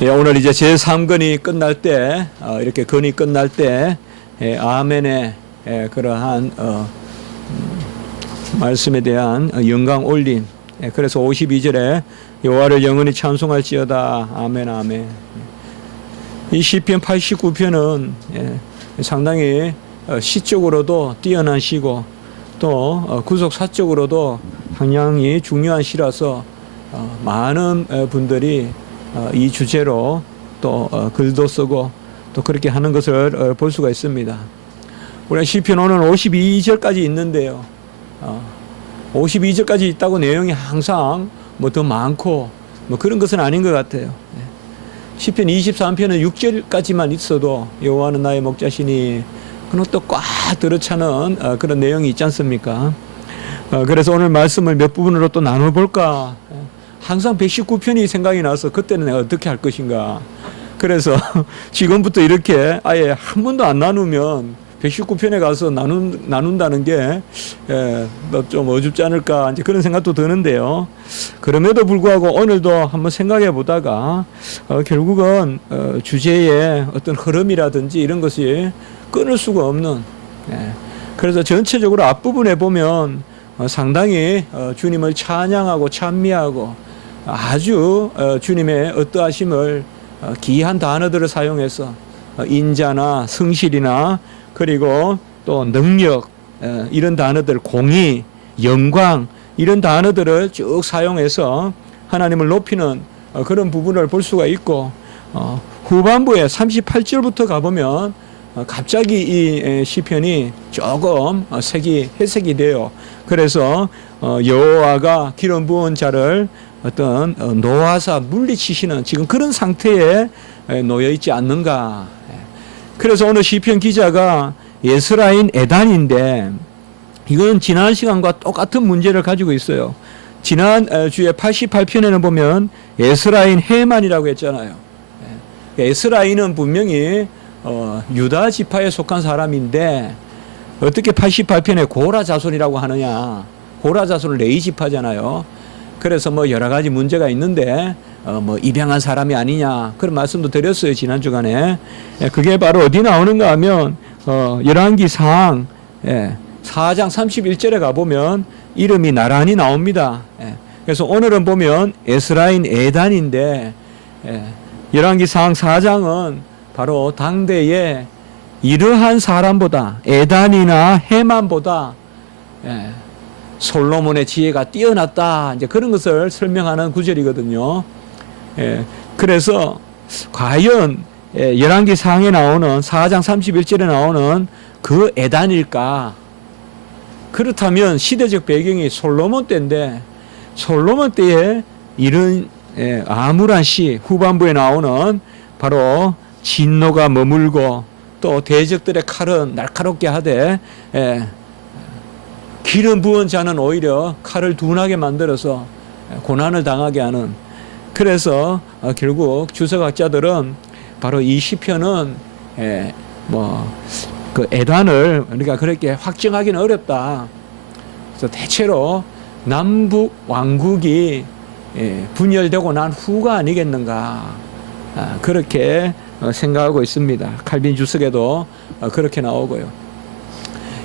예, 오늘 이제 제3건이 끝날 때, 이렇게 건이 끝날 때, 아멘의 그러한 말씀에 대한 영광 올림. 그래서 52절에 여호와를 영원히 찬송할지어다. 아멘, 아멘. 이 시편 89편은 상당히 시적으로도 뛰어난 시고 또 구속사적으로도 상당히 중요한 시라서 많은 분들이 이 주제로 또 글도 쓰고 또 그렇게 하는 것을 볼 수가 있습니다. 우리 시편 오늘 52절까지 있는데요. 52절까지 있다고 내용이 항상 뭐 더 많고 뭐 그런 것은 아닌 것 같아요. 시편 23편은 6절까지만 있어도 여호와는 나의 목자시니 그는 또 꽉 들어차는 그런 내용이 있지 않습니까? 그래서 오늘 말씀을 몇 부분으로 또 나눠볼까? 항상 119편이 생각이 나서 그때는 내가 어떻게 할 것인가. 그래서 지금부터 이렇게 아예 한 번도 안 나누면 119편에 가서 나눈다는 게 좀 어줍지 않을까 이제 그런 생각도 드는데요. 그럼에도 불구하고 오늘도 한번 생각해 보다가 결국은 주제의 어떤 흐름이라든지 이런 것이 끊을 수가 없는 그래서 전체적으로 앞부분에 보면 상당히 주님을 찬양하고 찬미하고 아주 주님의 어떠하심을 기이한 단어들을 사용해서 인자나 성실이나 그리고 또 능력 이런 단어들 공의 영광 이런 단어들을 쭉 사용해서 하나님을 높이는 그런 부분을 볼 수가 있고 후반부에 38절부터 가보면 갑자기 이 시편이 조금 해석이 돼요. 그래서 여호와가 기름 부은 자를 어떤 노하사 물리치시는 지금 그런 상태에 놓여 있지 않는가. 그래서 오늘 시편 기자가 예스라인 에단인데 이건 지난 시간과 똑같은 문제를 가지고 있어요. 지난 주에 88편에는 보면 에스라인 헤만이라고 했잖아요. 에스라인은 분명히 유다 지파에 속한 사람인데 어떻게 88편에 고라 자손이라고 하느냐. 고라 자손은 레위 지파잖아요. 그래서 뭐 여러 가지 문제가 있는데 뭐 입양한 사람이 아니냐 그런 말씀도 드렸어요 지난 주간에. 그게 바로 어디 나오는가 하면 열왕기상 4장 31절에 가보면 이름이 나란히 나옵니다. 그래서 오늘은 보면 에스라인 에단인데 열왕기상 4장은 바로 당대에 이러한 사람보다 에단이나 헤만보다 솔로몬의 지혜가 뛰어났다. 이제 그런 것을 설명하는 구절이거든요. 그래서 과연 열왕기상에 나오는 4장 31절에 나오는 그 에단일까? 그렇다면 시대적 배경이 솔로몬 때인데 솔로몬 때에 이런 암울한 시 후반부에 나오는 바로 진노가 머물고 또 대적들의 칼은 날카롭게 하되 기름 부은 자는 오히려 칼을 둔하게 만들어서 고난을 당하게 하는. 그래서 결국 주석학자들은 바로 이 시편은 그 에단을 우리가 그렇게 확정하기는 어렵다. 그래서 대체로 남북 왕국이 분열되고 난 후가 아니겠는가 그렇게 생각하고 있습니다. 칼빈 주석에도 그렇게 나오고요.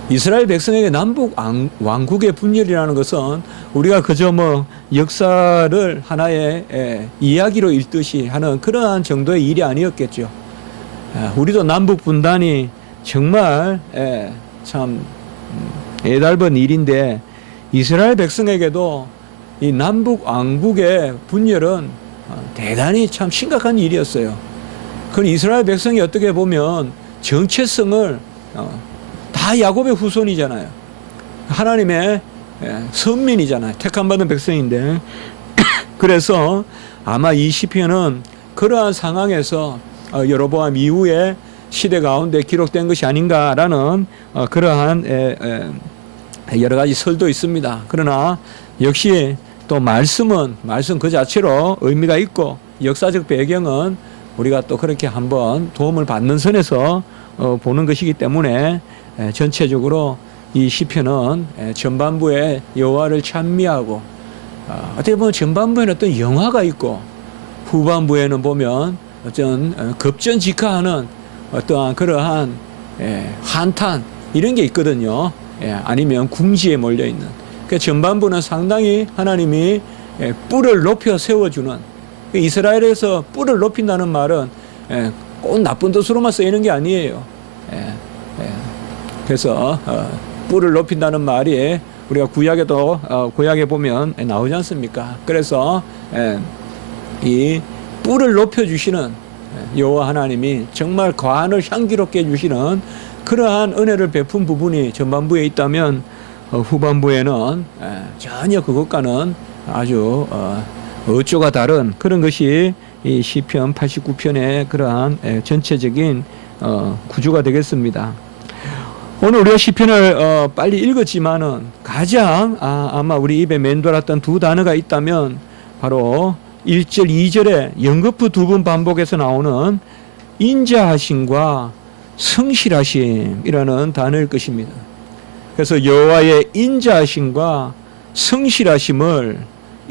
이스라엘 백성에게 남북 왕국의 분열이라는 것은 우리가 그저 뭐 역사를 하나의 이야기로 읽듯이 하는 그러한 정도의 일이 아니었겠죠. 우리도 남북 분단이 정말 참 애달픈 일인데 이스라엘 백성에게도 이 남북 왕국의 분열은 대단히 참 심각한 일이었어요. 그건 이스라엘 백성이 어떻게 보면 정체성을 다 야곱의 후손이잖아요. 하나님의 선민이잖아요. 택함받은 백성인데 그래서 아마 이 시편은 그러한 상황에서 여로보암 이후에 시대 가운데 기록된 것이 아닌가라는 그러한 여러 가지 설도 있습니다. 그러나 역시 또 말씀 그 자체로 의미가 있고 역사적 배경은 우리가 또 그렇게 한번 도움을 받는 선에서 보는 것이기 때문에 전체적으로 이 시편은 전반부에 여호와를 찬미하고 어떻게 보면 전반부에는 어떤 영화가 있고 후반부에는 보면 어떤 급전직하하는 어떠한 그러한 한탄 이런 게 있거든요. 아니면 궁지에 몰려 있는. 그 전반부는 상당히 하나님이 뿔을 높여 세워주는. 이스라엘에서 뿔을 높인다는 말은 꼭 나쁜 뜻으로만 쓰이는 게 아니에요. 그래서 뿔을 높인다는 말이 우리가 구약에 보면 나오지 않습니까? 그래서 이 뿔을 높여주시는 여호와 하나님이 정말 관을 향기롭게 해주시는 그러한 은혜를 베푼 부분이 전반부에 있다면 후반부에는 전혀 그것과는 아주 어조가 다른 그런 것이 이 시편 89편의 그러한 전체적인 구조가 되겠습니다. 오늘 우리가 시편을 빨리 읽었지만은 가장 아마 우리 입에 맴돌았던 두 단어가 있다면 바로 1절, 2절에 연거푸 두 번 반복해서 나오는 인자하심과 성실하심이라는 단어일 것입니다. 그래서 여호와의 인자하심과 성실하심을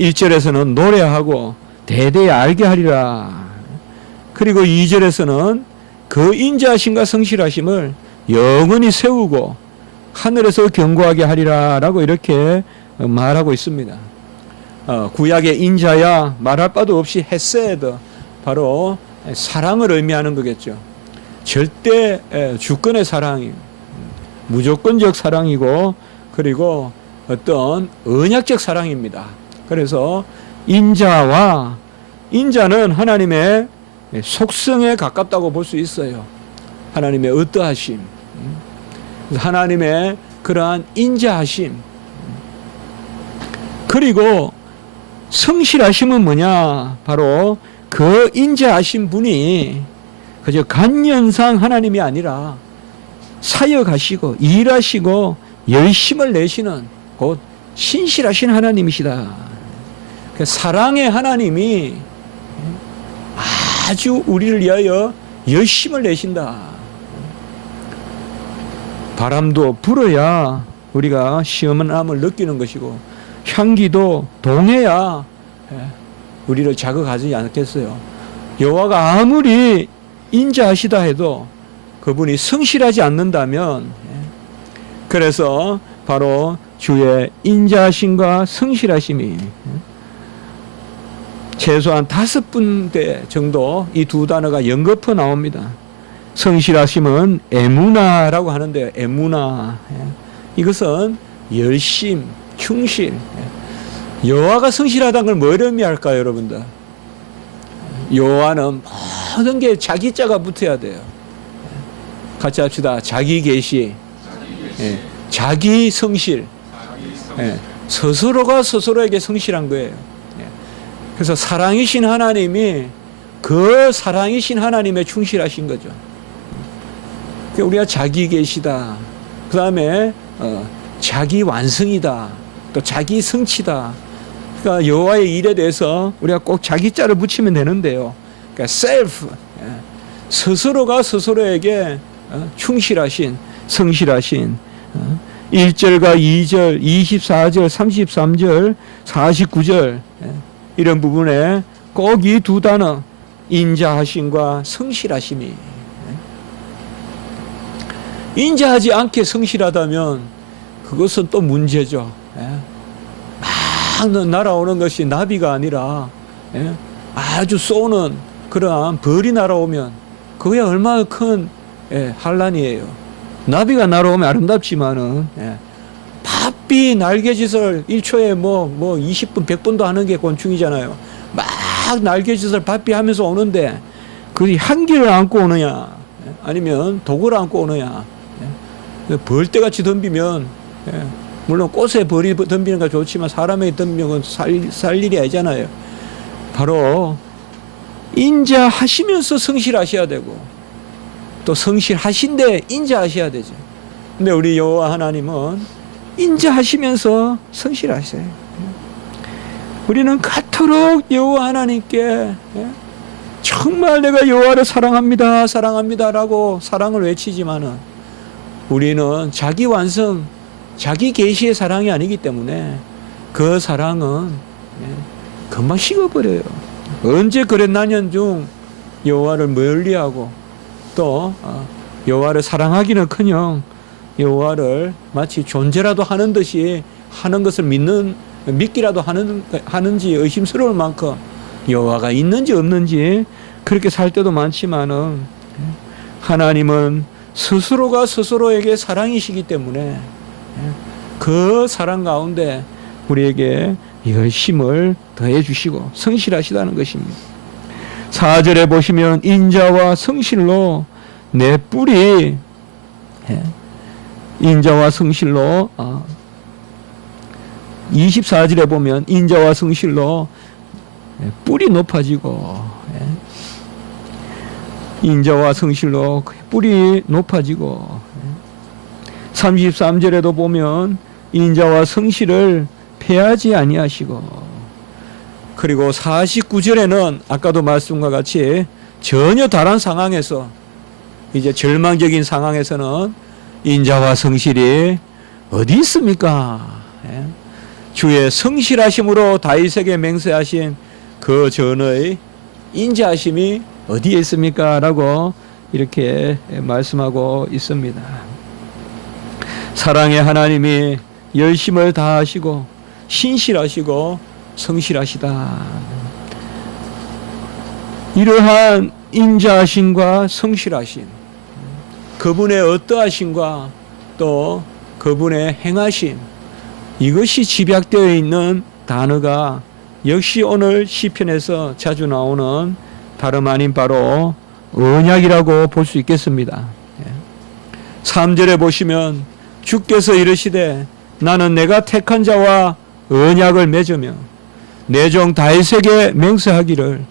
1절에서는 노래하고 대대에 알게 하리라. 그리고 2절에서는 그 인자하심과 성실하심을 영원히 세우고 하늘에서 견고하게 하리라라고 이렇게 말하고 있습니다. 구약의 인자야 말할 바도 없이 헤세드, 바로 사랑을 의미하는 거겠죠. 절대 주권의 사랑이 무조건적 사랑이고 그리고 어떤 언약적 사랑입니다. 그래서 인자는 하나님의 속성에 가깝다고 볼 수 있어요. 하나님의 어떠하심, 하나님의 그러한 인자하심, 그리고 성실하심은 뭐냐? 바로 그 인자하신 분이 그저 간연상 하나님이 아니라 사역하시고 일하시고 열심을 내시는 곧 신실하신 하나님이시다. 사랑의 하나님이 아주 우리를 위하여 열심을 내신다. 바람도 불어야 우리가 시원함을 느끼는 것이고 향기도 동해야 우리를 자극하지 않겠어요. 여호와가 아무리 인자하시다 해도 그분이 성실하지 않는다면, 그래서 바로 주의 인자하심과 성실하심이 최소한 5군데 정도 이 두 단어가 연거푸 나옵니다. 성실하심은 에무나라고 하는데요. 에무나. 이것은 열심, 충실. 여호와가 성실하다는 걸 뭘 의미할까요, 여러분들? 여호와는 모든 게 자기자가 붙어야 돼요. 같이 합시다. 자기 계시, 자기 성실. 스스로가 스스로에게 성실한 거예요. 그래서 사랑이신 하나님이 그 사랑이신 하나님에 충실하신 거죠. 우리가 자기 계시다. 그 다음에 자기 완성이다. 또 자기 성취다. 그러니까 여호와의 일에 대해서 우리가 꼭 자기자를 붙이면 되는데요. 그러니까 self, 스스로가 스스로에게 충실하신, 성실하신 1절과 2절, 24절, 33절, 49절 이런 부분에 꼭 이 두 단어 인자하심과 성실하심이, 인자하지 않게 성실하다면 그것은 또 문제죠. 막 날아오는 것이 나비가 아니라 아주 쏘는 그러한 벌이 날아오면 그게 얼마나 큰 환란이에요. 나비가 날아오면 아름답지만은 바삐 날개짓을 1초에 뭐 20분 100분도 하는 게 곤충이잖아요. 막 날개짓을 바삐 하면서 오는데 그 향기를 안고 오느냐 아니면 독을 안고 오느냐. 벌떼같이 덤비면 물론 꽃에 벌이 덤비는 건 좋지만 사람에게 덤비면 살 일이 아니잖아요. 바로 인자하시면서 성실하셔야 되고 또 성실하신데 인자하셔야 되죠. 근데 우리 여호와 하나님은 인자하시면서 성실하세요. 우리는 그토록 여호와 하나님께 정말 내가 여호와를 사랑합니다, 사랑합니다라고 사랑을 외치지만은 우리는 자기 완성, 자기 계시의 사랑이 아니기 때문에 그 사랑은 금방 식어버려요. 언제 그랬나년 중 여호와를 멀리하고 또 여호와를 사랑하기는커녕 여호와를 마치 존재라도 하는 듯이 하는 것을 믿기라도 하는지 의심스러울 만큼 여호와가 있는지 없는지 그렇게 살 때도 많지만은 하나님은 스스로가 스스로에게 사랑이시기 때문에 그 사랑 가운데 우리에게 열심을 더해 주시고 성실하시다는 것입니다. 4절에 보시면 인자와 성실로 내 뿔이 인자와 성실로 24절에 보면 인자와 성실로 뿔이 높아지고 인자와 성실로 뿔이 높아지고 33절에도 보면 인자와 성실을 패하지 아니하시고 그리고 49절에는 아까도 말씀과 같이 전혀 다른 상황에서 이제 절망적인 상황에서는 인자와 성실이 어디 있습니까? 주의 성실하심으로 다윗에게 맹세하신 그 전의 인자하심이 어디에 있습니까? 라고 이렇게 말씀하고 있습니다. 사랑의 하나님이 열심을 다하시고 신실하시고 성실하시다. 이러한 인자하심과 성실하심, 그분의 어떠하심과 또 그분의 행하심, 이것이 집약되어 있는 단어가 역시 오늘 시편에서 자주 나오는 다름 아닌 바로 언약이라고 볼 수 있겠습니다. 3절에 보시면 주께서 이르시되 나는 내가 택한 자와 언약을 맺으며 내 종 다윗에게 맹세하기를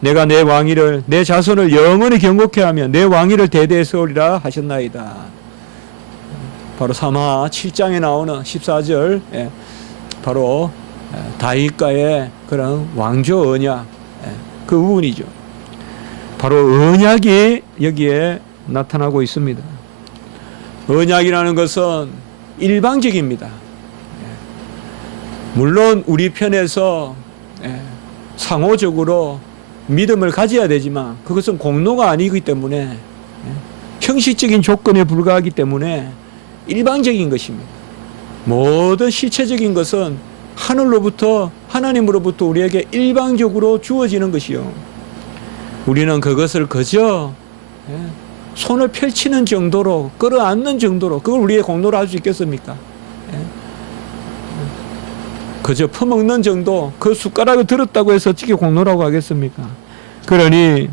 내가 내 왕위를 내 자손을 영원히 경고케 하며 내 왕위를 대대에 세우리라 하셨나이다. 바로 사마 7장에 나오는 14절 바로 다윗과의 그런 왕조 언약 그 부분이죠. 바로 언약이 여기에 나타나고 있습니다. 언약이라는 것은 일방적입니다. 물론 우리 편에서 상호적으로 믿음을 가져야 되지만 그것은 공로가 아니기 때문에 형식적인 조건에 불과하기 때문에 일방적인 것입니다. 모든 실체적인 것은 하늘로부터 하나님으로부터 우리에게 일방적으로 주어지는 것이요. 우리는 그것을 그저 손을 펼치는 정도로 끌어안는 정도로 그걸 우리의 공로로 할 수 있겠습니까? 그저 퍼먹는 정도 그 숟가락을 들었다고 해서 어떻게 공로라고 하겠습니까? 그러니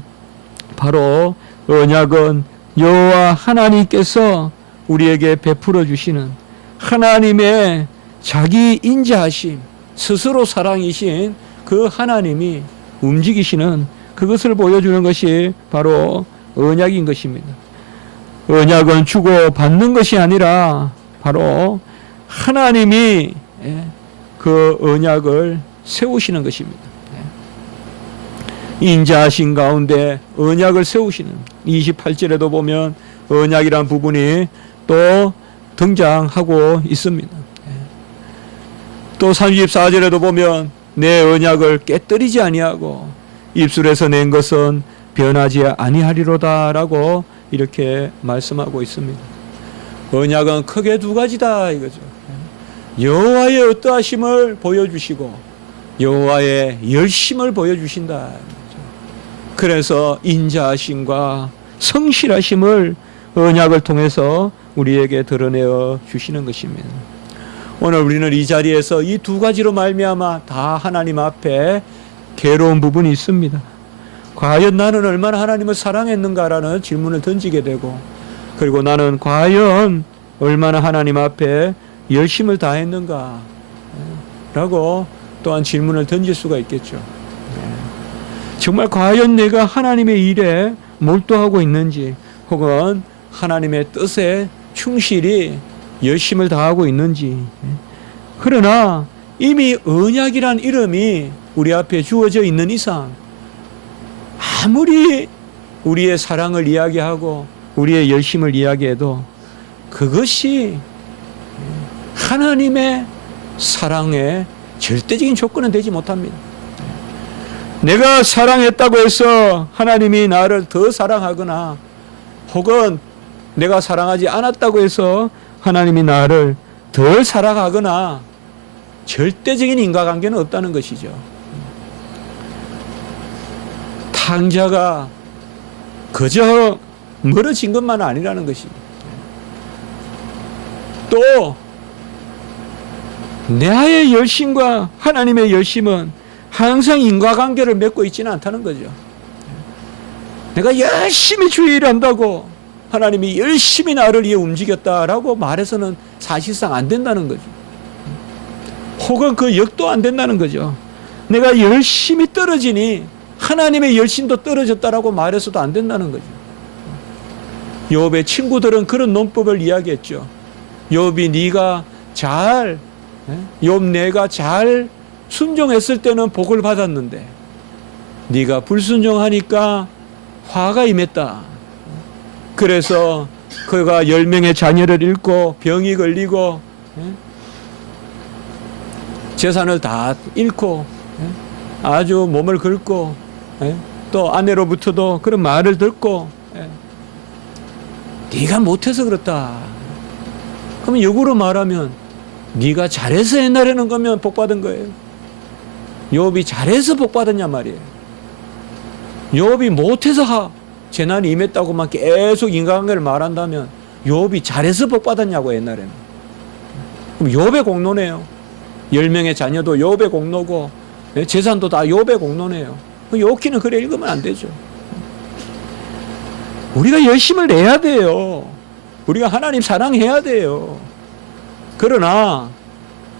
바로 언약은 여호와 하나님께서 우리에게 베풀어 주시는 하나님의 자기 인자하심 스스로 사랑이신 그 하나님이 움직이시는 그것을 보여주는 것이 바로 언약인 것입니다. 언약은 주고 받는 것이 아니라 바로 하나님이 그 언약을 세우시는 것입니다. 인자하신 가운데 언약을 세우시는 28절에도 보면 언약이란 부분이 또 등장하고 있습니다. 또 34절에도 보면 내 언약을 깨뜨리지 아니하고 입술에서 낸 것은 변하지 아니하리로다라고 이렇게 말씀하고 있습니다. 언약은 크게 두 가지다 이거죠. 여호와의 어떠하심을 보여주시고 여호와의 열심을 보여주신다. 그래서 인자하심과 성실하심을 언약을 통해서 우리에게 드러내어 주시는 것입니다. 오늘 우리는 이 자리에서 이 두 가지로 말미암아 다 하나님 앞에 괴로운 부분이 있습니다. 과연 나는 얼마나 하나님을 사랑했는가라는 질문을 던지게 되고 그리고 나는 과연 얼마나 하나님 앞에 열심을 다했는가 라고 또한 질문을 던질 수가 있겠죠. 정말 과연 내가 하나님의 일에 몰두하고 있는지 혹은 하나님의 뜻에 충실히 열심을 다하고 있는지. 그러나 이미 언약이란 이름이 우리 앞에 주어져 있는 이상 아무리 우리의 사랑을 이야기하고 우리의 열심을 이야기해도 그것이 하나님의 사랑의 절대적인 조건은 되지 못합니다. 내가 사랑했다고 해서 하나님이 나를 더 사랑하거나 혹은 내가 사랑하지 않았다고 해서 하나님이 나를 덜 사랑하거나 절대적인 인과관계는 없다는 것이죠. 탕자가 그저 멀어진 것만 아니라는 것입니다. 또 나의 열심과 하나님의 열심은 항상 인과관계를 맺고 있지는 않다는 거죠. 내가 열심히 주의 일을 한다고 하나님이 열심히 나를 위해 움직였다라고 말해서는 사실상 안 된다는 거죠. 혹은 그 역도 안 된다는 거죠. 내가 열심히 떨어지니 하나님의 열심도 떨어졌다라고 말해서도 안 된다는 거죠. 욥의 친구들은 그런 논법을 이야기했죠. 욥이 네가 잘 욥 내가 잘 순종했을 때는 복을 받았는데 네가 불순종하니까 화가 임했다. 그래서 그가 10명의 자녀를 잃고 병이 걸리고 재산을 다 잃고 아주 몸을 긁고 또 아내로부터도 그런 말을 듣고 네가 못해서 그렇다. 그러면 역으로 말하면 네가 잘해서 옛날에는 거면 복 받은 거예요. 욥이 잘해서 복 받았냐 말이에요. 욥이 못해서 재난이 임했다고만 계속 인간관계를 말한다면 욥이 잘해서 복 받았냐고 옛날에는. 그럼 욥의 공로네요. 10명의 자녀도 욥의 공로고 재산도 다 욥의 공로네요. 욥기는 그래 읽으면 안 되죠. 우리가 열심을 내야 돼요. 우리가 하나님 사랑해야 돼요. 그러나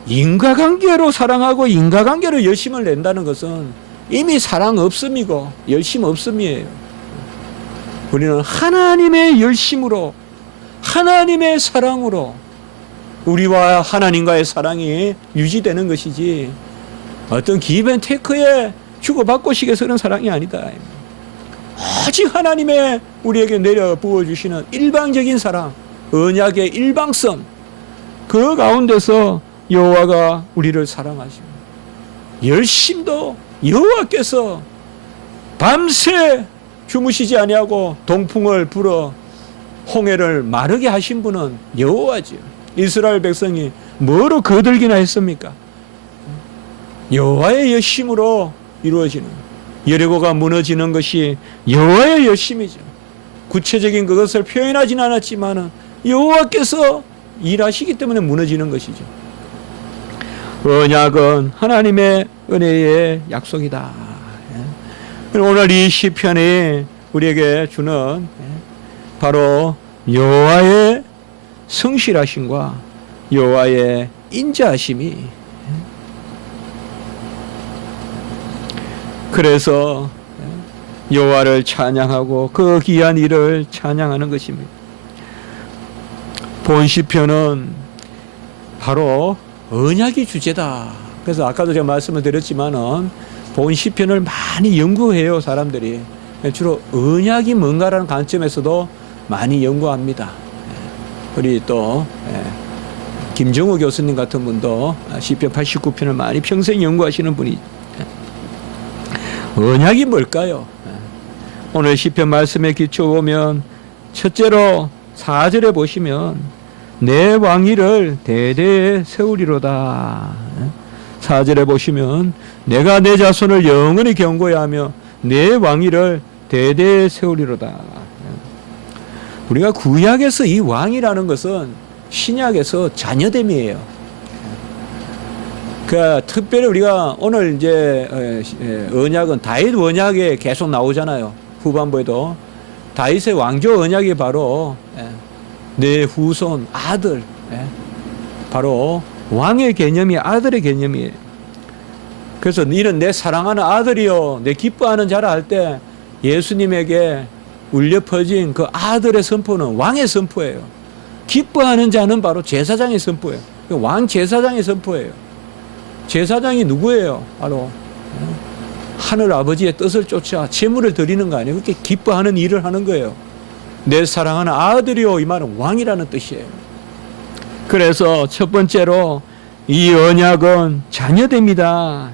인과관계로 사랑하고 인과관계로 열심을 낸다는 것은 이미 사랑 없음이고 열심 없음이에요. 우리는 하나님의 열심으로 하나님의 사랑으로 우리와 하나님과의 사랑이 유지되는 것이지 어떤 기브앤테이크에 주고받고식에서 그런 사랑이 아니다. 오직 하나님의 우리에게 내려 부어주시는 일방적인 사랑, 언약의 일방성, 그 가운데서 여호와가 우리를 사랑하시고 열심도 여호와께서 밤새 주무시지 아니하고 동풍을 불어 홍해를 마르게 하신 분은 여호와지요. 이스라엘 백성이 뭐로 거들기나 했습니까? 여호와의 열심으로 이루어지는, 여리고가 무너지는 것이 여호와의 열심이죠. 구체적인 그것을 표현하지는 않았지만 여호와께서 일하시기 때문에 무너지는 것이죠. 언약은 하나님의 은혜의 약속이다. 오늘 이 시편이 우리에게 주는 바로 여호와의 성실하심과 여호와의 인자하심이, 그래서 여호와를 찬양하고 그 귀한 일을 찬양하는 것입니다. 본 시편은 바로 언약이 주제다. 그래서 아까도 제가 말씀을 드렸지만은 본 시편을 많이 연구해요, 사람들이. 주로 언약이 뭔가라는 관점에서도 많이 연구합니다. 우리 또 김정우 교수님 같은 분도 시편 89편을 많이 평생 연구하시는 분이. 언약이 뭘까요? 오늘 시편 말씀에 기초보면 첫째로 4절에 보시면 내 왕위를 대대에 세우리로다. 4절에 보시면 내가 내 자손을 영원히 경고하며 내 왕위를 대대에 세우리로다. 우리가 구약에서 이 왕이라는 것은 신약에서 자녀됨이에요. 그 특별히 우리가 오늘 이제 언약은 다윗 언약에 계속 나오잖아요. 후반부에도 다윗의 왕조 언약이 바로 내 후손 아들, 바로 왕의 개념이 아들의 개념이에요. 그래서 이는 내 사랑하는 아들이요 내 기뻐하는 자라 할 때 예수님에게 울려 퍼진 그 아들의 선포는 왕의 선포예요. 기뻐하는 자는 바로 제사장의 선포예요. 왕 제사장의 선포예요. 제사장이 누구예요? 바로 하늘 아버지의 뜻을 쫓아 제물을 드리는 거 아니에요. 그렇게 기뻐하는 일을 하는 거예요. 내 사랑하는 아들이요, 이 말은 왕이라는 뜻이에요. 그래서 첫 번째로 이 언약은 자녀됩니다.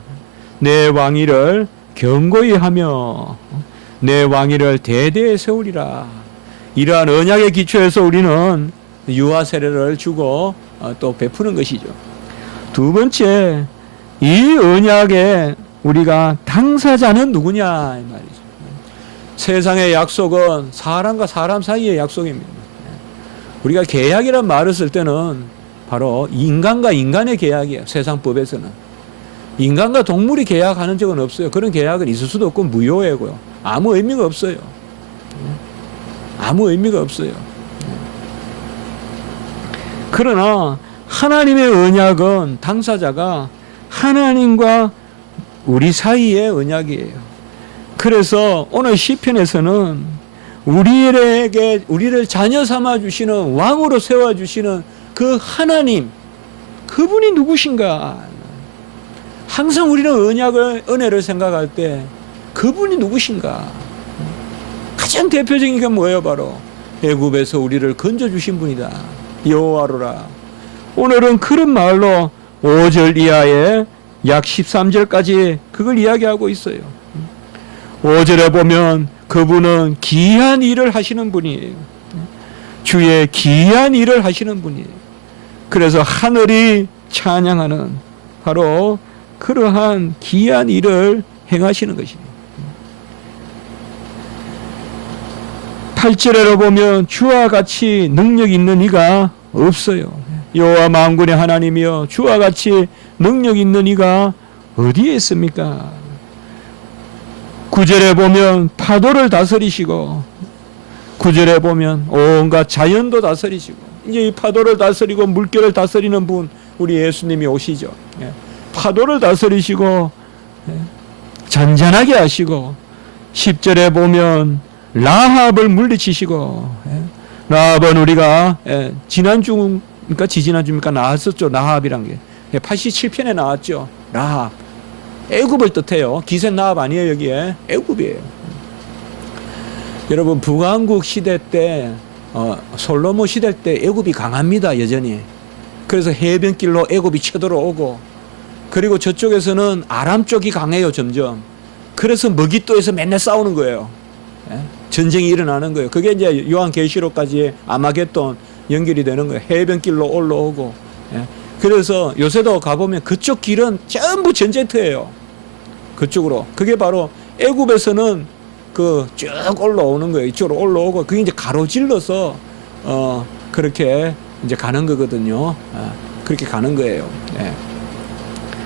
내 왕위를 견고히 하며 내 왕위를 대대에 세우리라. 이러한 언약의 기초에서 우리는 유아 세례를 주고 또 베푸는 것이죠. 두 번째, 이 언약에 우리가 당사자는 누구냐 이 말이죠. 세상의 약속은 사람과 사람 사이의 약속입니다. 우리가 계약이란 말을 쓸 때는 바로 인간과 인간의 계약이에요. 세상 법에서는 인간과 동물이 계약하는 적은 없어요. 그런 계약은 있을 수도 없고 무효이고요. 아무 의미가 없어요. 아무 의미가 없어요. 그러나 하나님의 언약은 당사자가 하나님과 우리 사이의 언약이에요. 그래서 오늘 시편에서는 우리를 자녀 삼아 주시는 왕으로 세워 주시는 그 하나님, 그분이 누구신가? 항상 우리는 은혜를 생각할 때 그분이 누구신가? 가장 대표적인 게 뭐예요? 바로 애굽에서 우리를 건져 주신 분이다. 여호와로라. 오늘은 그런 말로 5절 이하에 약 13절까지 그걸 이야기하고 있어요. 5절에 보면 그분은 기이한 일을 하시는 분이에요. 주의 기이한 일을 하시는 분이에요. 그래서 하늘이 찬양하는 바로 그러한 기이한 일을 행하시는 것입니다. 8절에로 보면 주와 같이 능력 있는 이가 없어요. 여호와 만군의 하나님이여 주와 같이 능력 있는 이가 어디에 있습니까? 9절에 보면 파도를 다스리시고 9절에 보면 온갖 자연도 다스리시고 이제 이 파도를 다스리고 물결을 다스리는 분 우리 예수님이 오시죠. 파도를 다스리시고 잔잔하게 하시고 10절에 보면 라합을 물리치시고 라합은 우리가 지난주입니까 지지난주입니까 나왔었죠. 라합이란 게 87편에 나왔죠. 라합 애굽을 뜻해요. 기생 라합 아니에요. 여기에 애굽이에요. 여러분 북왕국 시대 때 솔로몬 시대 때 애굽이 강합니다. 여전히. 그래서 해변길로 애굽이 쳐들어오고 그리고 저쪽에서는 아람 쪽이 강해요. 점점. 그래서 머깃도에서 맨날 싸우는 거예요. 전쟁이 일어나는 거예요. 그게 이제 요한계시록까지 아마겟돈 연결이 되는 거예요. 해변길로 올라오고. 그래서 요새도 가보면 그쪽 길은 전부 전쟁터예요. 그쪽으로. 그게 바로 애굽에서는 그 쭉 올라오는 거예요. 이쪽으로 올라오고 그게 이제 가로질러서 그렇게 이제 가는 거거든요. 그렇게 가는 거예요.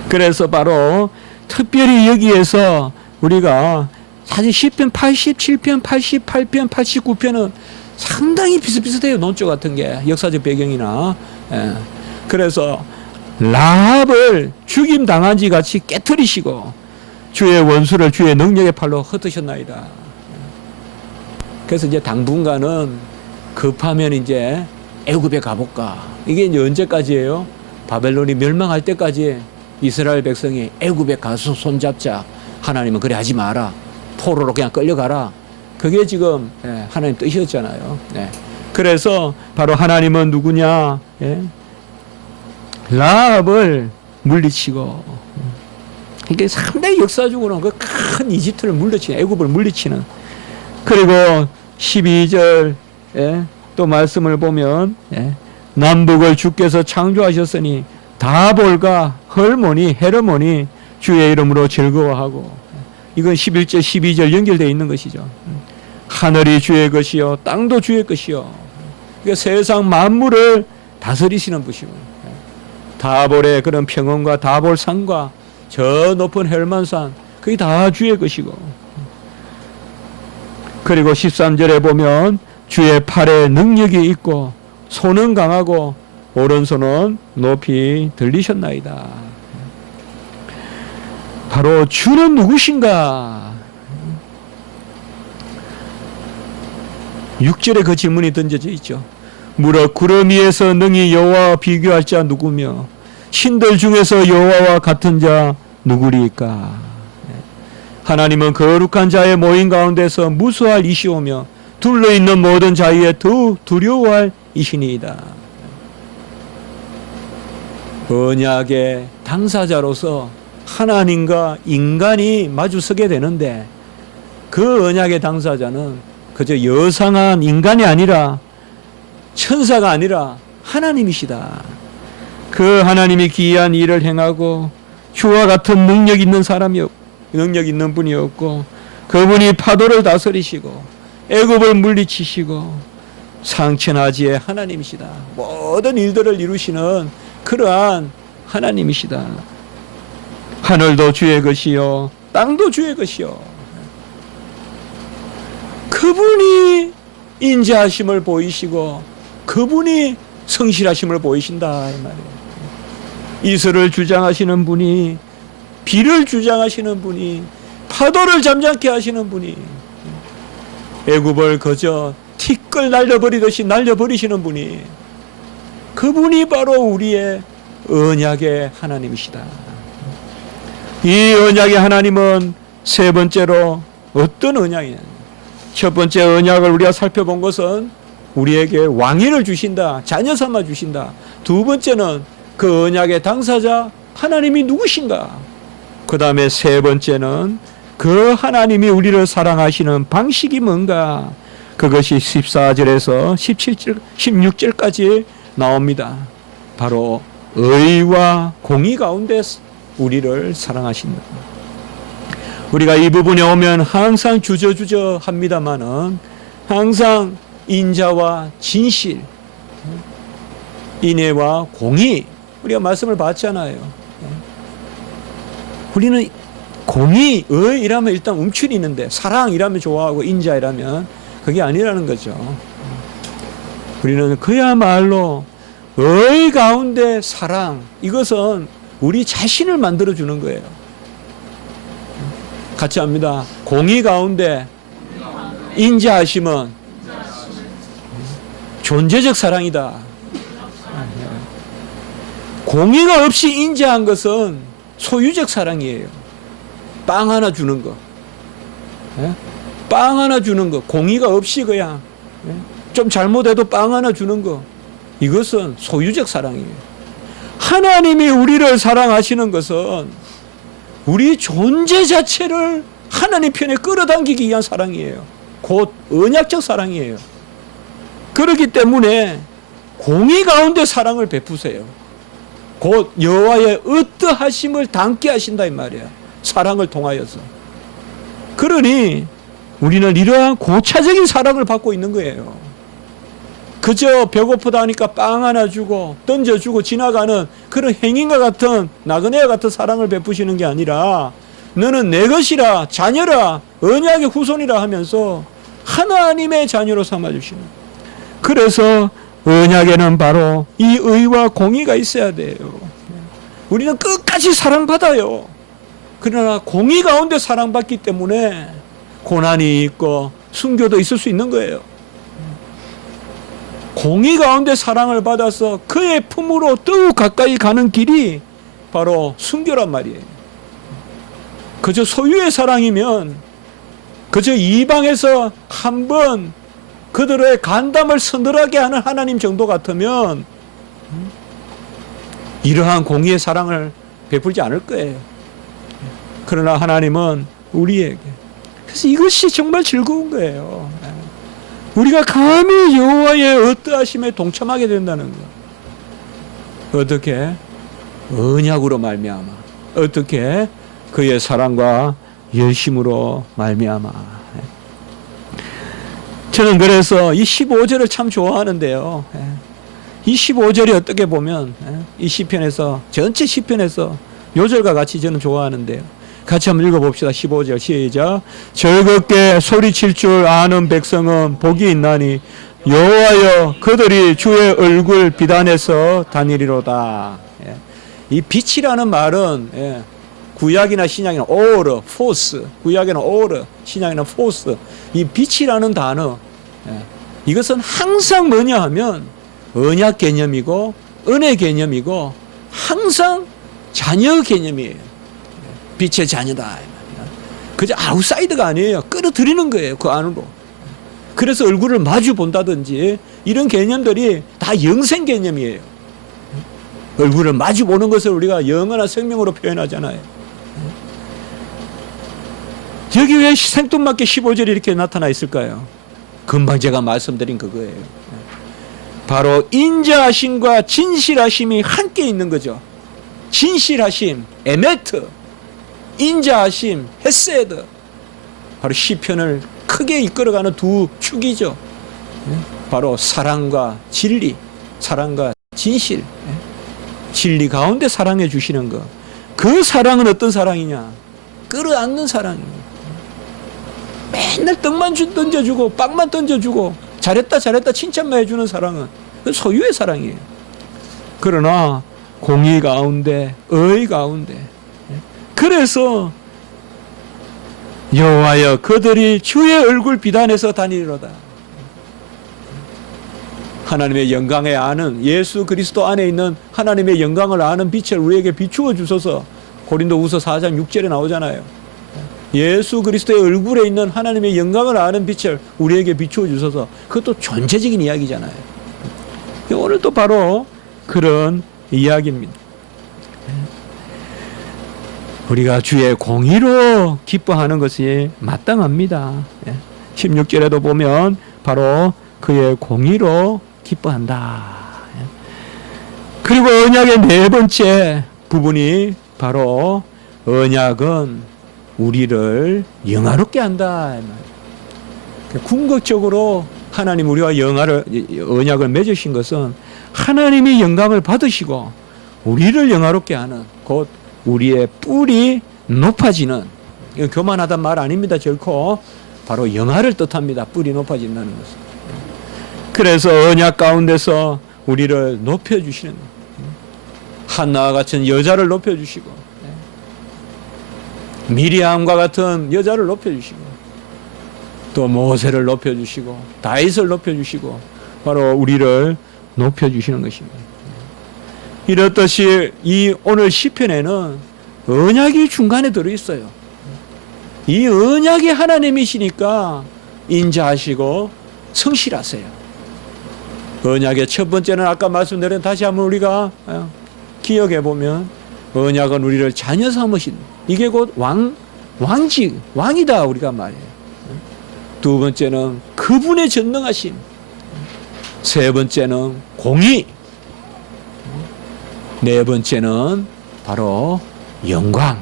그래서 바로 특별히 여기에서 우리가 사실 시편 87편, 88편, 89편은 상당히 비슷비슷해요. 논조 같은 게 역사적 배경이나. 그래서 라합을 죽임 당한지 같이 깨트리시고 주의 원수를 주의 능력의 팔로 흩으셨나이다. 그래서 이제 당분간은 급하면 이제 애굽에 가볼까. 이게 이제 언제까지예요? 바벨론이 멸망할 때까지 이스라엘 백성이 애굽에 가서 손잡자. 하나님은 그래 하지 마라. 포로로 그냥 끌려가라. 그게 지금 하나님 뜻이었잖아요. 그래서 바로 하나님은 누구냐? 라합을 물리치고 이게 상당히 역사적으로 그 큰 이집트를 물리치는 애굽을 물리치는 그리고 12절 또 말씀을 보면 남북을 주께서 창조하셨으니 다볼과 헐모니 헤르모니 주의 이름으로 즐거워하고 이건 11절 12절 연결되어 있는 것이죠. 하늘이 주의 것이요 땅도 주의 것이요 그러니까 세상 만물을 다스리시는 분이고 다볼의 그런 평원과 다볼산과 저 높은 헬만산 그게 다 주의 것이고 그리고 13절에 보면 주의 팔에 능력이 있고 손은 강하고 오른손은 높이 들리셨나이다. 바로 주는 누구신가? 6절에 그 질문이 던져져 있죠. 무릇 구름 위에서 능히 여호와와 비교할 자 누구며 신들 중에서 여호와와 같은 자 누구리까? 하나님은 거룩한 자의 모임 가운데서 무수할 이시오며 둘러있는 모든 자유에 더욱 두려워할 이시니이다. 언약의 당사자로서 하나님과 인간이 마주서게 되는데 그 언약의 당사자는 그저 여상한 인간이 아니라 천사가 아니라 하나님이시다. 그 하나님이 기이한 일을 행하고 주와 같은 능력 있는 능력 있는 분이었고 그분이 파도를 다스리시고 애굽을 물리치시고 상천하지의 하나님이시다. 모든 일들을 이루시는 그러한 하나님이시다. 하늘도 주의 것이요 땅도 주의 것이요. 그분이 인자하심을 보이시고 그분이 성실하심을 보이신다 이 말이에요. 이슬을 주장하시는 분이, 비를 주장하시는 분이, 파도를 잠잠케 하시는 분이, 애굽을 그저 티끌 날려버리듯이 날려버리시는 분이, 그분이 바로 우리의 언약의 하나님이시다. 이 언약의 하나님은 세 번째로 어떤 언약이냐? 첫 번째 언약을 우리가 살펴본 것은 우리에게 왕위를 주신다, 자녀 삼아 주신다. 두 번째는 그 언약의 당사자 하나님이 누구신가? 그 다음에 세 번째는 그 하나님이 우리를 사랑하시는 방식이 뭔가? 그것이 14절에서 17절, 16절까지 나옵니다. 바로 의와 공의 가운데 우리를 사랑하신다. 우리가 이 부분에 오면 항상 주저주저 합니다마는 항상 인자와 진실, 인애와 공의, 우리가 말씀을 봤잖아요. 우리는 공의, 의이라면 일단 움츠리 있는데 사랑이라면 좋아하고 인자이라면 그게 아니라는 거죠. 우리는 그야말로 의 가운데 사랑, 이것은 우리 자신을 만들어주는 거예요. 같이 합니다. 공의 가운데 인자하심은 존재적 사랑이다. 공의가 없이 인자한 것은 소유적 사랑이에요. 빵 하나 주는 거. 빵 하나 주는 거. 공의가 없이 그냥 좀 잘못해도 빵 하나 주는 거. 이것은 소유적 사랑이에요. 하나님이 우리를 사랑하시는 것은 우리 존재 자체를 하나님 편에 끌어당기기 위한 사랑이에요. 곧 언약적 사랑이에요. 그렇기 때문에 공의 가운데 사랑을 베푸세요. 곧 여호와의 어떠하심을 담게 하신다 이 말이야. 사랑을 통하여서. 그러니 우리는 이러한 고차적인 사랑을 받고 있는 거예요. 그저 배고프다 하니까 빵 하나 주고 던져주고 지나가는 그런 행인과 같은 나그네와 같은 사랑을 베푸시는 게 아니라 너는 내 것이라 자녀라 언약의 후손이라 하면서 하나님의 자녀로 삼아주시는. 그래서 언약에는 바로 이 의와 공의가 있어야 돼요. 우리는 끝까지 사랑받아요. 그러나 공의 가운데 사랑받기 때문에 고난이 있고 순교도 있을 수 있는 거예요. 공의 가운데 사랑을 받아서 그의 품으로 더욱 가까이 가는 길이 바로 순교란 말이에요. 그저 소유의 사랑이면 그저 이방에서 한번 그들의 간담을 서늘하게 하는 하나님 정도 같으면 이러한 공의의 사랑을 베풀지 않을 거예요. 그러나 하나님은 우리에게, 그래서 이것이 정말 즐거운 거예요. 우리가 감히 여호와의 어떠하심에 동참하게 된다는 것. 어떻게? 언약으로 말미암아. 어떻게? 그의 사랑과 열심으로 말미암아. 저는 그래서 이 15절을 참 좋아하는데요. 이 15절이 어떻게 보면 이 시편에서, 전체 시편에서 요절과 같이 저는 좋아하는데요. 같이 한번 읽어봅시다. 15절 시작. 즐겁게 소리칠 줄 아는 백성은 복이 있나니 여호와여 그들이 주의 얼굴 비단에서 다니리로다. 이 빛이라는 말은 구약이나 신약이나 오르, 포스, 구약에는 오르, 신약에는 포스. 이 빛이라는 단어, 이것은 항상 뭐냐 하면 언약 개념이고 은혜 개념이고 항상 자녀 개념이에요. 빛의 자녀다. 그저 아웃사이드가 아니에요. 끌어들이는 거예요. 그 안으로. 그래서 얼굴을 마주 본다든지 이런 개념들이 다 영생 개념이에요. 얼굴을 마주 보는 것을 우리가 영원한 생명으로 표현하잖아요. 여기 왜 생뚱맞게 15절이 이렇게 나타나 있을까요? 금방 제가 말씀드린 그거예요. 바로 인자하심과 진실하심이 함께 있는 거죠. 진실하심, 에메트, 인자하심, 헤세드. 바로 시편을 크게 이끌어가는 두 축이죠. 바로 사랑과 진리, 사랑과 진실. 진리 가운데 사랑해 주시는 것. 그 사랑은 어떤 사랑이냐? 끌어안는 사랑이에요. 맨날 떡만 던져주고 빵만 던져주고 잘했다 잘했다 칭찬만 해주는 사랑은 그 소유의 사랑이에요. 그러나 공의 가운데 의 가운데 그래서 여호와여 그들이 주의 얼굴 비단에서 다니리로다. 하나님의 영광에 아는 예수 그리스도 안에 있는 하나님의 영광을 아는 빛을 우리에게 비추어 주소서. 고린도후서 4장 6절에 나오잖아요. 예수 그리스도의 얼굴에 있는 하나님의 영광을 아는 빛을 우리에게 비추어 주소서. 그것도 존재적인 이야기잖아요. 오늘도 바로 그런 이야기입니다. 우리가 주의 공의로 기뻐하는 것이 마땅합니다. 16절에도 보면 바로 그의 공의로 기뻐한다. 그리고 언약의 네 번째 부분이 바로 언약은 우리를 영화롭게 한다. 궁극적으로 하나님 우리와 언약을 맺으신 것은 하나님이 영광을 받으시고 우리를 영화롭게 하는 곧 우리의 뿔이 높아지는, 이거 교만하단 말 아닙니다. 결코 바로 영화를 뜻합니다. 뿔이 높아진다는 것은. 그래서 언약 가운데서 우리를 높여주시는, 한나와 같은 여자를 높여주시고 미리암과 같은 여자를 높여주시고 또 모세를 높여주시고 다윗을 높여주시고 바로 우리를 높여주시는 것입니다. 이렇듯이 이 오늘 시편에는 언약이 중간에 들어있어요. 이 언약이 하나님이시니까 인자하시고 성실하세요. 언약의 첫 번째는 아까 말씀드린, 다시 한번 우리가 기억해 보면 언약은 우리를 자녀 삼으신, 이게 곧 왕직, 왕이다 우리가 말해요. 두 번째는 그분의 전능하심, 세 번째는 공의, 네 번째는 바로 영광,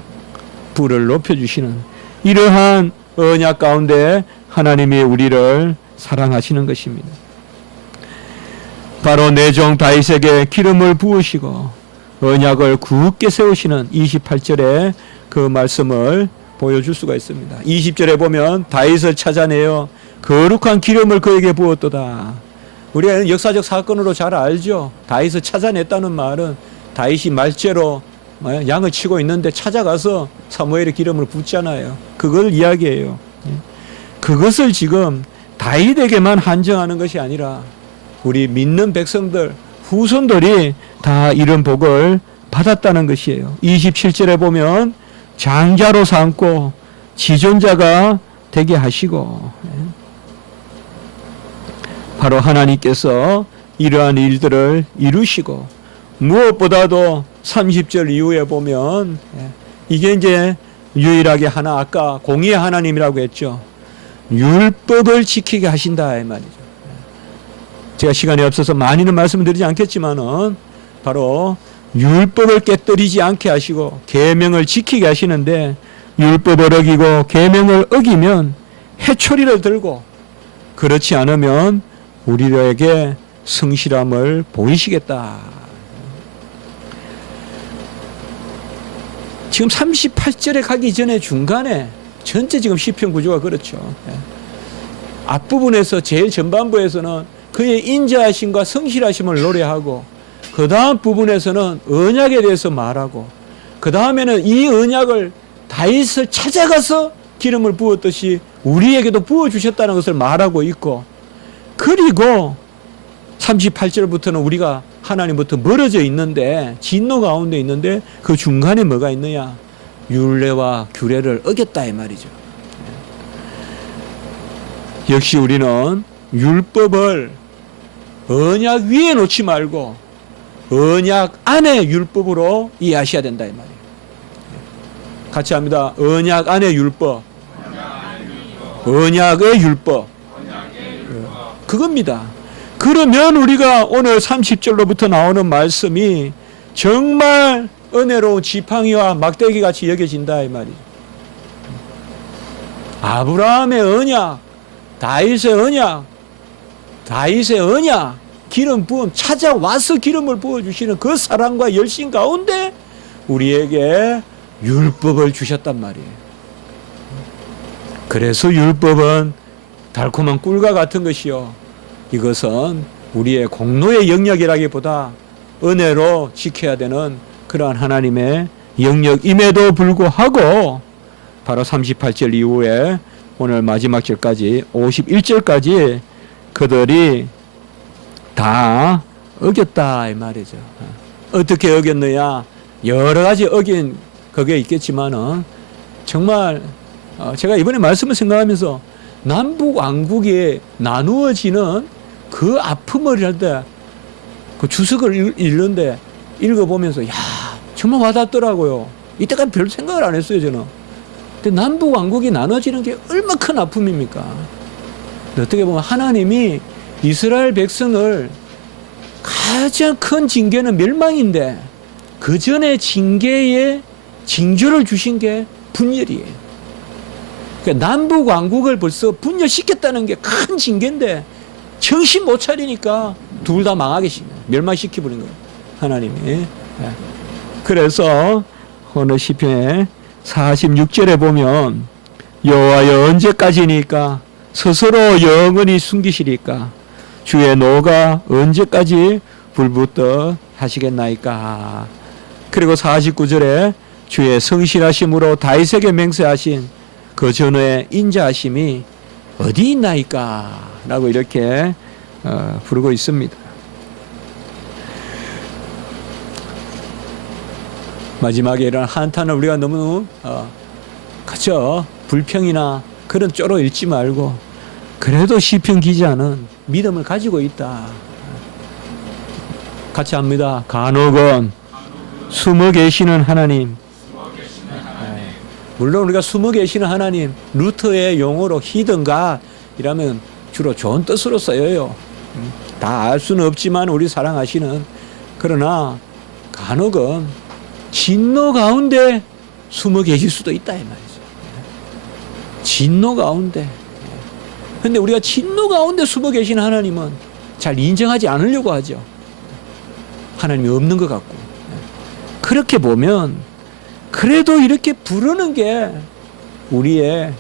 부를 높여주시는 이러한 언약 가운데 하나님이 우리를 사랑하시는 것입니다. 바로 내 종 다윗에게 기름을 부으시고 언약을 굳게 세우시는 28절에 그 말씀을 보여줄 수가 있습니다. 20절에 보면 다윗을 찾아내어 거룩한 기름을 그에게 부었도다. 우리가 역사적 사건으로 잘 알죠. 다윗을 찾아냈다는 말은 다윗이 말죄로 양을 치고 있는데 찾아가서 사무엘의 기름을 붓잖아요. 그걸 이야기해요. 그것을 지금 다윗에게만 한정하는 것이 아니라 우리 믿는 백성들, 후손들이 다 이런 복을 받았다는 것이에요. 27절에 보면 장자로 삼고 지존자가 되게 하시고, 바로 하나님께서 이러한 일들을 이루시고, 무엇보다도 30절 이후에 보면 이게 이제 유일하게 하나, 아까 공의의 하나님이라고 했죠. 율법을 지키게 하신다 이 말이죠. 제가 시간이 없어서 많이는 말씀드리지 않겠지만은 바로 율법을 깨뜨리지 않게 하시고 계명을 지키게 하시는데, 율법을 어기고 계명을 어기면 해초리를 들고, 그렇지 않으면 우리에게 성실함을 보이시겠다. 지금 38절에 가기 전에 중간에 전체 지금 시편 구조가 그렇죠. 앞부분에서 제일 전반부에서는 그의 인자하심과 성실하심을 노래하고, 그 다음 부분에서는 언약에 대해서 말하고, 그 다음에는 이 언약을 다윗을 찾아가서 기름을 부었듯이 우리에게도 부어주셨다는 것을 말하고 있고, 그리고 38절부터는 우리가 하나님부터 멀어져 있는데, 진노 가운데 있는데, 그 중간에 뭐가 있느냐? 율례와 규례를 어겼다 이 말이죠. 역시 우리는 율법을 언약 위에 놓지 말고 언약 안에 율법으로 이해하셔야 된다 이 말이에요. 같이 합니다. 언약 안에 율법. 언약의 율법. 그겁니다. 그러면 우리가 오늘 30절로부터 나오는 말씀이 정말 은혜로운 지팡이와 막대기 같이 여겨진다 이 말이죠. 아브라함의 언약, 다윗의 언약, 기름 부음, 찾아와서 기름을 부어주시는 그 사랑과 열심 가운데 우리에게 율법을 주셨단 말이에요. 그래서 율법은 달콤한 꿀과 같은 것이요, 이것은 우리의 공로의 영역이라기보다 은혜로 지켜야 되는 그러한 하나님의 영역임에도 불구하고 바로 38절 이후에 오늘 마지막 절까지 51절까지 그들이 다 어겼다 이 말이죠. 어떻게 어겼느냐, 여러 가지 어긴 그게 있겠지만은 정말 제가 이번에 말씀을 생각하면서 남북 왕국이 나누어지는 그 아픔을 할 때 그 주석을 읽는데 읽어보면서 야 정말 와닿더라고요. 이때까지 별 생각을 안 했어요 저는. 근데 남북 왕국이 나눠지는 게 얼마나 큰 아픔입니까? 어떻게 보면 하나님이 이스라엘 백성을 가장 큰 징계는 멸망인데 그 전에 징계에 징조를 주신 게 분열이에요. 그러니까 남북 왕국을 벌써 분열시켰다는 게 큰 징계인데 정신 못 차리니까 둘 다 망하게 멸망시켜버린 거예요 하나님이. 그래서 오늘 시편의 46절에 보면 여호와여 언제까지니까 스스로 영원히 숨기시리까 주의 노가 언제까지 불붙듯 하시겠나이까. 그리고 49절에 주의 성실하심으로 다윗에게 맹세하신 그 전에 인자하심이 어디 있나이까 라고 이렇게 부르고 있습니다. 마지막에 이런 한탄을 우리가 너무 그저 불평이나 그런 쪼로 읽지 말고 그래도 시편 기자는 믿음을 가지고 있다. 같이 합니다. 간혹은 숨어 계시는 하나님. 물론 우리가 숨어 계시는 하나님, 루터의 용어로 히든가 이라면 주로 좋은 뜻으로 쓰여요. 다 알 수는 없지만 우리 사랑하시는, 그러나 간혹은 진노 가운데 숨어 계실 수도 있다 이 말이죠. 진노 가운데. 근데 우리가 진노 가운데 숨어 계신 하나님은 잘 인정하지 않으려고 하죠. 하나님이 없는 것 같고. 그렇게 보면 그래도 이렇게 부르는 게 우리의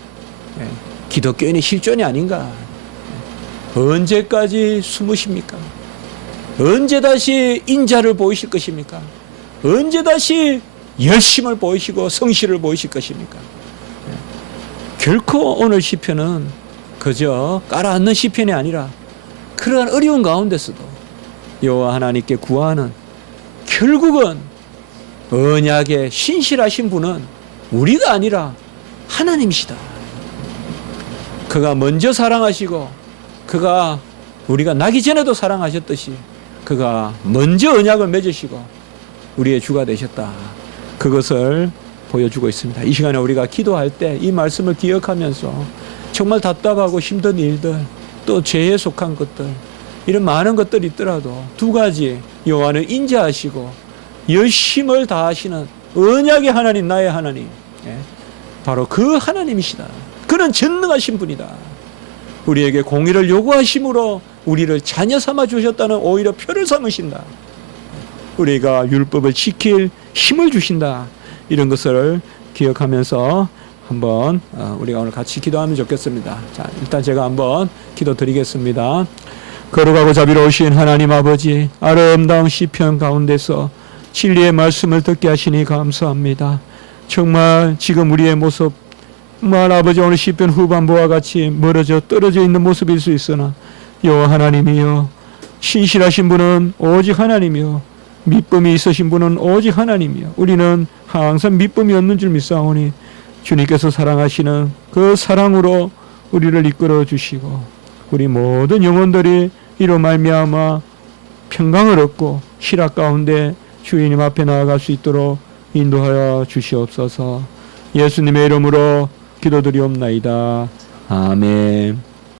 기독교인의 실존이 아닌가. 언제까지 숨으십니까? 언제 다시 인자를 보이실 것입니까? 언제 다시 열심을 보이시고 성실을 보이실 것입니까? 결코 오늘 시편은 그저 깔아앉는 시편이 아니라 그러한 어려운 가운데서도 여호와 하나님께 구하는, 결국은 언약에 신실하신 분은 우리가 아니라 하나님이시다. 그가 먼저 사랑하시고 그가 우리가 나기 전에도 사랑하셨듯이 그가 먼저 언약을 맺으시고 우리의 주가 되셨다. 그것을 보여주고 있습니다. 이 시간에 우리가 기도할 때 이 말씀을 기억하면서 정말 답답하고 힘든 일들, 또 죄에 속한 것들, 이런 많은 것들이 있더라도 두 가지, 여호와는 인자하시고 열심을 다하시는 언약의 하나님, 나의 하나님, 바로 그 하나님이시다. 그는 전능하신 분이다. 우리에게 공의를 요구하심으로 우리를 자녀 삼아 주셨다는 오히려 표를 삼으신다. 우리가 율법을 지킬 힘을 주신다. 이런 것을 기억하면서 한번 우리가 오늘 같이 기도하면 좋겠습니다. 자, 일단 제가 한번 기도 드리겠습니다. 거룩하고 자비로우신 하나님 아버지, 아름다운 시편 가운데서 진리의 말씀을 듣게 하시니 감사합니다. 정말 지금 우리의 모습, 정말 아버지 오늘 시편 후반부와 같이 멀어져 떨어져 있는 모습일 수 있으나 여호와 하나님이여, 신실하신 분은 오직 하나님이여, 믿음이 있으신 분은 오직 하나님이여, 우리는 항상 믿음이 없는 줄 믿사오니 주님께서 사랑하시는 그 사랑으로 우리를 이끌어 주시고 우리 모든 영혼들이 이로 말미암아 평강을 얻고 희락 가운데 주님 앞에 나아갈 수 있도록 인도하여 주시옵소서. 예수님의 이름으로 기도드리옵나이다. 아멘.